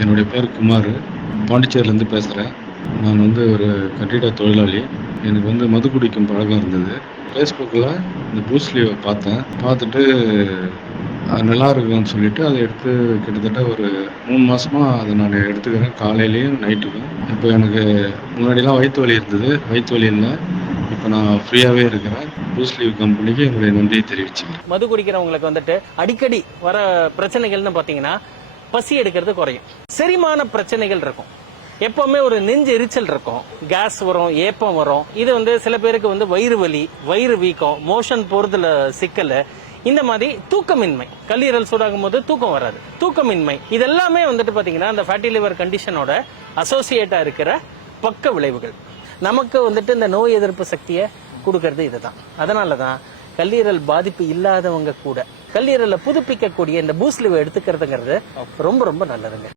என்னுடைய பேர் குமார். பாண்டிச்சேரியிலேருந்து பேசுகிறேன். நான் வந்து ஒரு கட்டிட தொழிலாளி. எனக்கு வந்து மது குடிக்கும் பழக்கம் இருந்தது. ஃபேஸ்புக்கில் இந்த ப்ரூஸ்லியை பார்த்தேன். பார்த்துட்டு அது நல்லா இருக்குன்னு சொல்லிட்டு அதை எடுத்து கிட்டத்தட்ட ஒரு 3 மாசமா அதை நான் எடுத்துக்கிறேன். காலையிலயும் நைட்டுக்கும். இப்போ எனக்கு முன்னாடிலாம் வயிற்று வலி இருந்தது. வயிற்று வலி இல்லை. இப்போ நான் ஃப்ரீயாகவே இருக்கிறேன். ப்ரூஸ்லி கம்பெனிக்கு என்னுடைய நன்றியை தெரிவிச்சுக்கிறேன். மது குடிக்கிறவங்களுக்கு வந்துட்டு அடிக்கடி வர பிரச்சனைகள்னு பாத்தீங்கன்னா பசி எடுக்கிறது குறையும், செரிமான பிரச்சனைகள் இருக்கும், எப்பவுமே ஒரு நெஞ்சு எரிச்சல் இருக்கும், கேஸ் வரும், ஏப்பம் வரும். இது வந்து சில பேருக்கு வந்து வயிறு வலி, வயிறு வீக்கம், மோஷன் போறதுல சிக்கல், இந்த மாதிரி தூக்கமின்மை, கல்லீரல் சூடாகும் போது தூக்கம் வராது, தூக்கமின்மை, இதெல்லாமே வந்துட்டு பாத்தீங்கன்னா அந்த ஃபேட்டி லிவர் கண்டிஷனோட அசோசியேட்டா இருக்கிற பக்க விளைவுகள். நமக்கு வந்துட்டு இந்த நோய் எதிர்ப்பு சக்தியை கொடுக்கறது இதுதான். அதனாலதான் கல்லீரல் பாதிப்பு இல்லாதவங்க கூட கல்லீரலை புதுப்பிக்கக்கூடிய இந்த பூஸ்லிவை எடுத்துக்கிறதுங்கிறது ரொம்ப ரொம்ப நல்லதுங்க.